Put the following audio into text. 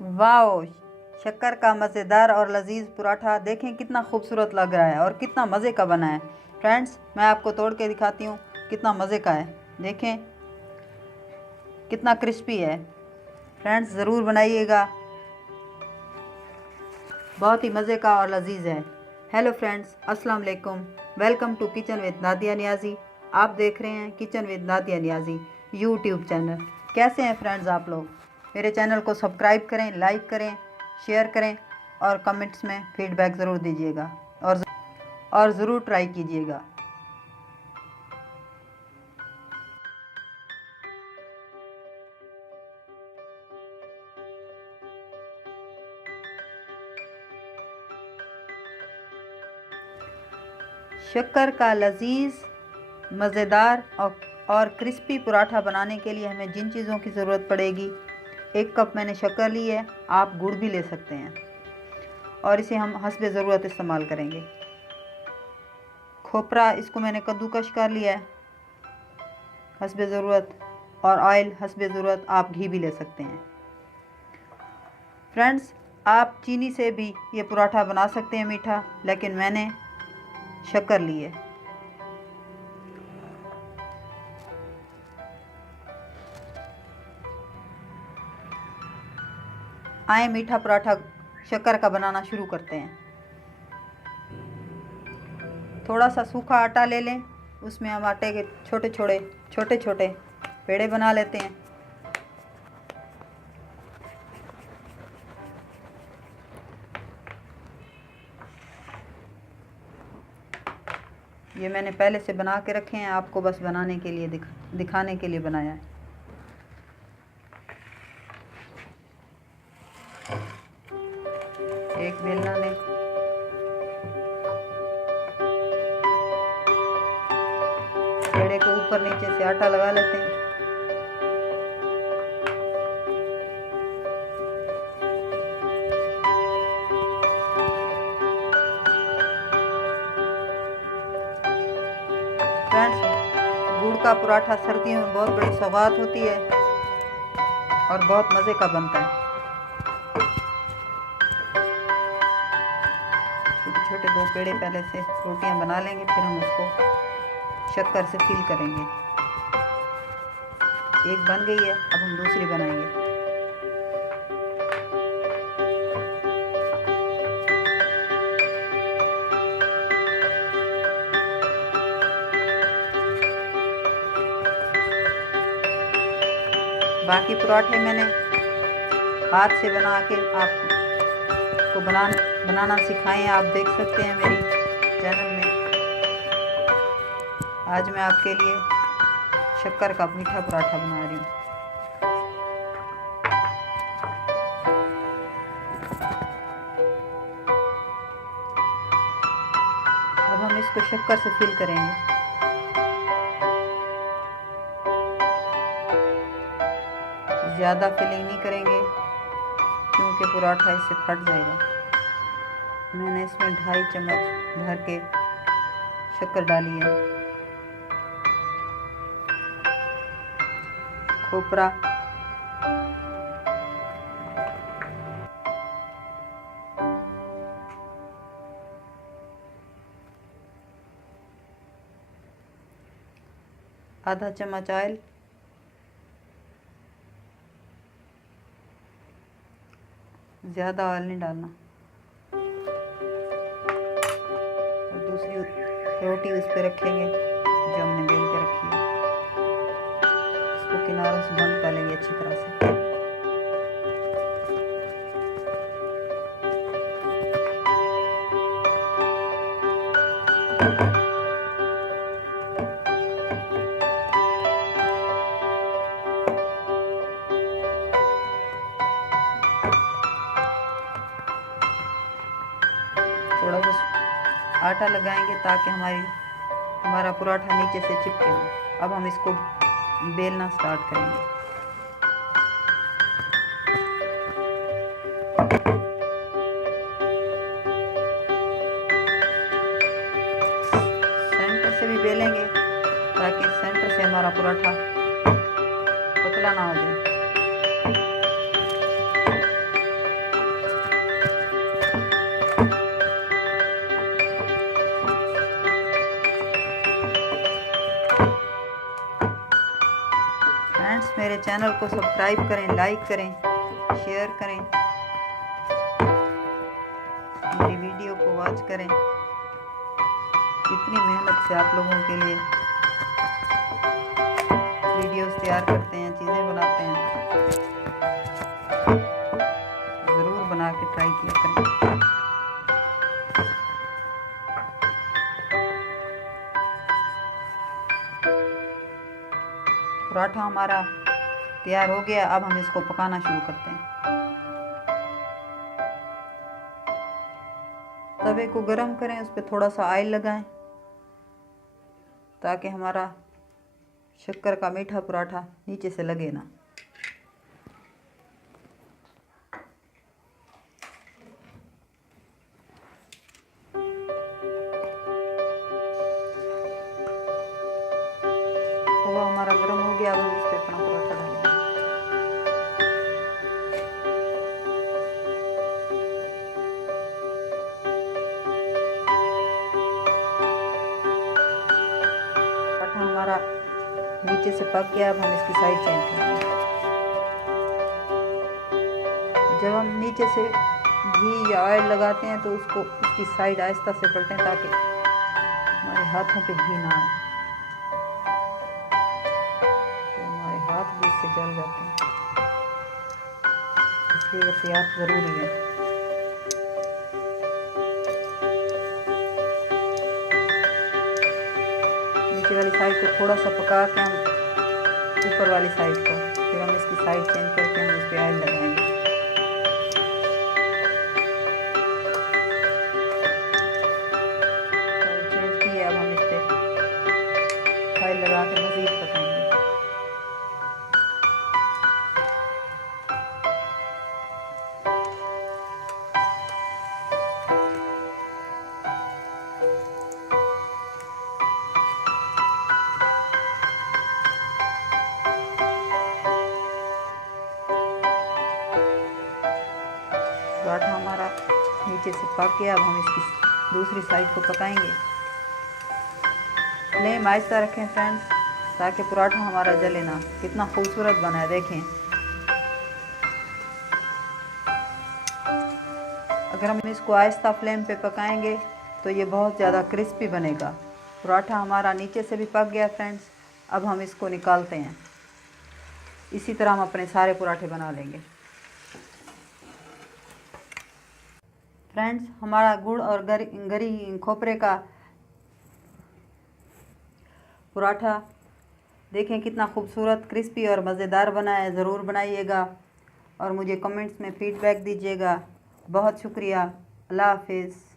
Wow, शक्कर का मज़ेदार और लजीज पराठा देखें कितना खूबसूरत लग रहा है और कितना मज़े का बना है। फ्रेंड्स, मैं आपको तोड़ के दिखाती हूँ कितना मज़े का है। देखें कितना क्रिस्पी है। फ्रेंड्स, ज़रूर बनाइएगा, बहुत ही मज़े का और लजीज है। हेलो फ्रेंड्स, अस्सलाम वालेकुम। Welcome to kitchen with Nadia Niazi. आप देख रहे हैं kitchen with Nadia Niazi YouTube channel. कैसे हैं फ्रेंड्स आप लोग? मेरे चैनल को सब्सक्राइब करें, लाइक करें, शेयर करें और कमेंट्स में फीडबैक ज़रूर दीजिएगा और ज़रूर ट्राई कीजिएगा। शक्कर का लजीज, मज़ेदार और क्रिस्पी पराठा बनाने के लिए हमें जिन चीज़ों की ज़रूरत पड़ेगी, 1 कप मैंने शक्कर ली है। आप गुड़ भी ले सकते हैं और इसे हम हस्बे ज़रूरत इस्तेमाल करेंगे। खोपरा, इसको मैंने कद्दूकश कर लिया है हस्बे ज़रूरत, और ऑयल हस्बे ज़रूरत। आप घी भी ले सकते हैं। फ्रेंड्स, आप चीनी से भी ये पराठा बना सकते हैं मीठा, लेकिन मैंने शक्कर ली है। आए मीठा पराठा शक्कर का बनाना शुरू करते हैं। थोड़ा सा सूखा आटा ले लें, उसमें हम आटे के छोटे छोटे पेड़े बना लेते हैं। ये मैंने पहले से बना के रखे हैं, आपको बस बनाने के लिए दिखाने के लिए बनाया है। एक बेलना लें, पेड़े को ऊपर नीचे से आटा लगा लेते हैं। फ्रेंड्स, गुड़ का पराठा सर्दियों में बहुत बड़ी सौगात होती है और बहुत मज़े का बनता है। छोटे छोटे 2 पेड़े पहले से रोटियां बना लेंगे, फिर हम उसको शक्कर से फिल करेंगे। एक बन गई है, अब हम दूसरी बनाएंगे। बाकी पराठे मैंने हाथ से बना के आपको बनाना सिखाए हैं। आप देख सकते हैं मेरी चैनल में। आज मैं आपके लिए शक्कर का मीठा पराठा बना रही हूँ। अब हम इसको शक्कर से फिल करेंगे। ज़्यादा फिलिंग नहीं करेंगे क्योंकि पराठा इससे फट जाएगा। मैंने इसमें 2.5 चम्मच भर के शक्कर डाली है। खोपरा, आधा चम्मच ऑयल, ज़्यादा ऑयल नहीं डालना, और दूसरी रोटी उस पर रखेंगे जो हमने बेल के रखी है। इसको किनारों से बंद कर लेंगे अच्छी तरह से। थोड़ा सा आटा लगाएंगे ताकि हमारा पराठा नीचे से चिपके ना। अब हम इसको बेलना स्टार्ट करेंगे। सेंटर से भी बेलेंगे ताकि सेंटर से हमारा पराठा पतला ना हो जाए। चैनल को सब्सक्राइब करें, लाइक करें, शेयर करें, मेरी वीडियो को वॉच करें। इतनी मेहनत से आप लोगों के लिए वीडियोस तैयार करते हैं, चीज़ें बनाते हैं, ज़रूर बना के ट्राई किया करें। पराठा हमारा तैयार हो गया। अब हम इसको पकाना शुरू करते हैं। तवे को गरम करें, उस पर थोड़ा सा ऑयल लगाएं ताकि हमारा शक्कर का मीठा पराठा नीचे से लगे ना। तवा हमारा गरम हो गया। अब हम इस पर अपना पराठा डालेंगे। पराठा हमारा नीचे से पक गया। अब हम इसकी साइड चेंज करेंगे। जब हम नीचे से घी या ऑयल लगाते हैं तो उसकी साइड आहिस्ता से पलटें ताकि हमारे हाथों पे घी ना आए, तो हमारे हाथ भी इससे जल जाते हैं, इसलिए एहतियात ज़रूरी है। नीचे वाली साइड को थोड़ा सा पका के हम ऊपर वाली साइड को, फिर हम इसकी साइड चेंज करके हम इस पर ऑयल लगाएंगे। साइड चेंज की, अब हम इस पर ऑयल लगा के मज़ीद पकाएंगे। पराठा हमारा नीचे से पक गया। अब हम इसकी दूसरी साइड को पकाएंगे। फ्लेम आहिस्ता रखें फ्रेंड्स, ताकि पराठा हमारा जले ना। कितना खूबसूरत बना है, देखें। अगर हम इसको आहिस्ता फ्लेम पे पकाएंगे तो ये बहुत ज़्यादा क्रिस्पी बनेगा। पराठा हमारा नीचे से भी पक गया फ्रेंड्स। अब हम इसको निकालते हैं। इसी तरह हम अपने सारे पराठे बना लेंगे। फ्रेंड्स, हमारा गुड़ और गरी खोपरे का पराठा देखें कितना खूबसूरत, क्रिस्पी और मज़ेदार बना है। ज़रूर बनाइएगा और मुझे कमेंट्स में फ़ीडबैक दीजिएगा। बहुत शुक्रिया। अल्लाह हाफ़िज़।